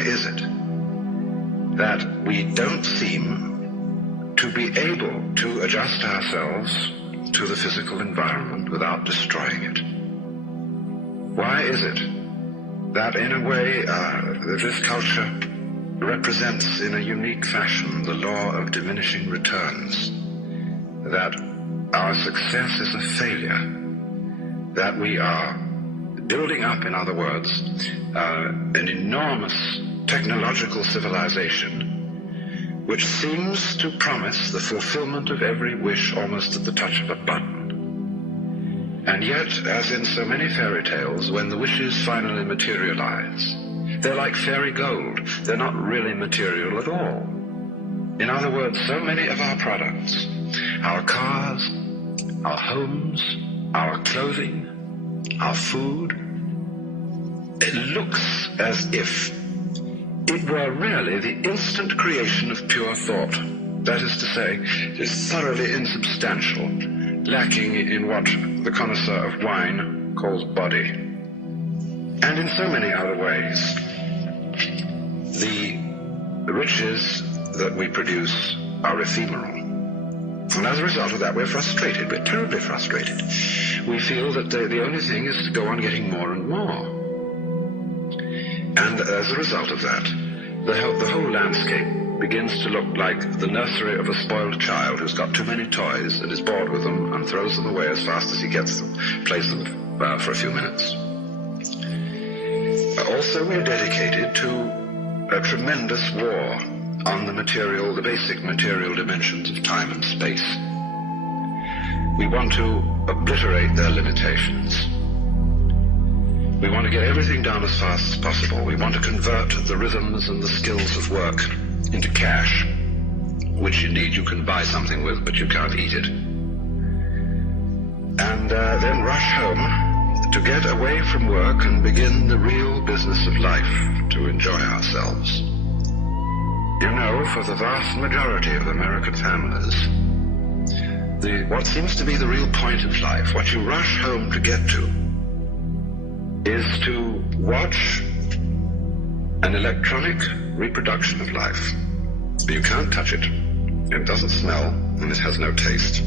why is it that we don't seem to be able to adjust ourselves to the physical environment without destroying it? Why is it that in a way this culture represents in a unique fashion the law of diminishing returns, that our success is a failure, that we are building up, in other words, an enormous technological civilization which seems to promise the fulfillment of every wish almost at the touch of a button. And yet, as in so many fairy tales, when the wishes finally materialize, they're like fairy gold. They're not really material at all. In other words, so many of our products, our cars, our homes, our clothing, our food, it looks as if it were really the instant creation of pure thought. That is to say, it is thoroughly insubstantial, lacking in what the connoisseur of wine calls body. And in so many other ways, the riches that we produce are ephemeral. And as a result of that, we're frustrated. We're terribly frustrated. We feel that the only thing is to go on getting more and more. And as a result of that, the whole landscape begins to look like the nursery of a spoiled child who's got too many toys and is bored with them and throws them away as fast as he gets them, plays them for a few minutes. Also, we're dedicated to a tremendous war on the basic material dimensions of time and space. We want to obliterate their limitations. We want to get everything done as fast as possible. We want to convert the rhythms and the skills of work into cash, which indeed you can buy something with, but you can't eat it. And then rush home to get away from work and begin the real business of life, to enjoy ourselves. You know, for the vast majority of American families, what seems to be the real point of life, what you rush home to get to, is to watch an electronic reproduction of life. You can't touch it. It doesn't smell, and it has no taste.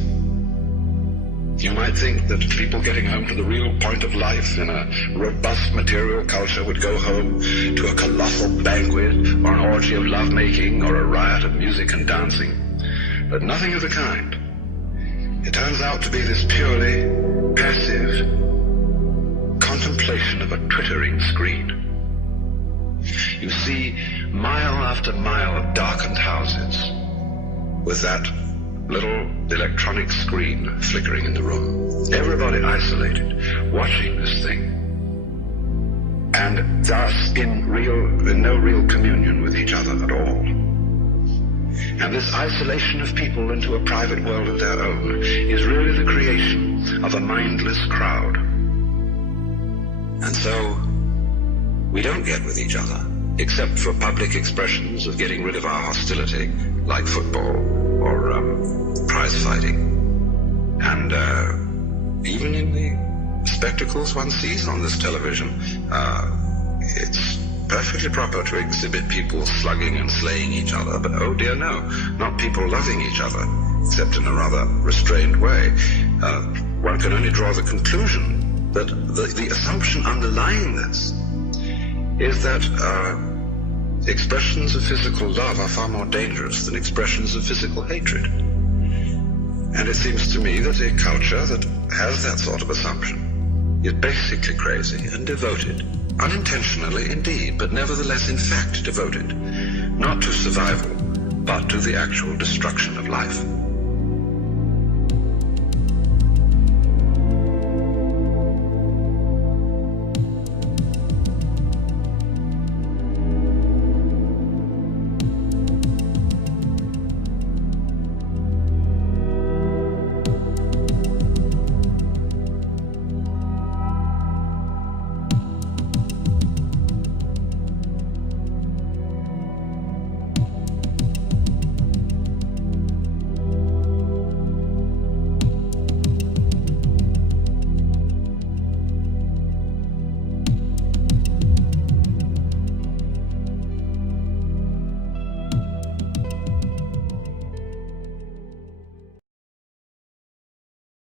You might think that people getting home to the real point of life in a robust material culture would go home to a colossal banquet or an orgy of lovemaking or a riot of music and dancing. But nothing of the kind. It turns out to be this purely passive contemplation of a twittering screen. You see mile after mile of darkened houses with that little electronic screen flickering in the room. Everybody isolated, watching this thing, and thus in no real communion with each other at all. And this isolation of people into a private world of their own is really the creation of a mindless crowd. And so we don't get with each other, except for public expressions of getting rid of our hostility, like football or prize fighting. And even in the spectacles one sees on this television, it's perfectly proper to exhibit people slugging and slaying each other, but oh dear no, not people loving each other, except in a rather restrained way. One can only draw the conclusion that the assumption underlying this is that expressions of physical love are far more dangerous than expressions of physical hatred. And it seems to me that a culture that has that sort of assumption is basically crazy and devoted, unintentionally indeed, but nevertheless in fact devoted, not to survival, but to the actual destruction of life.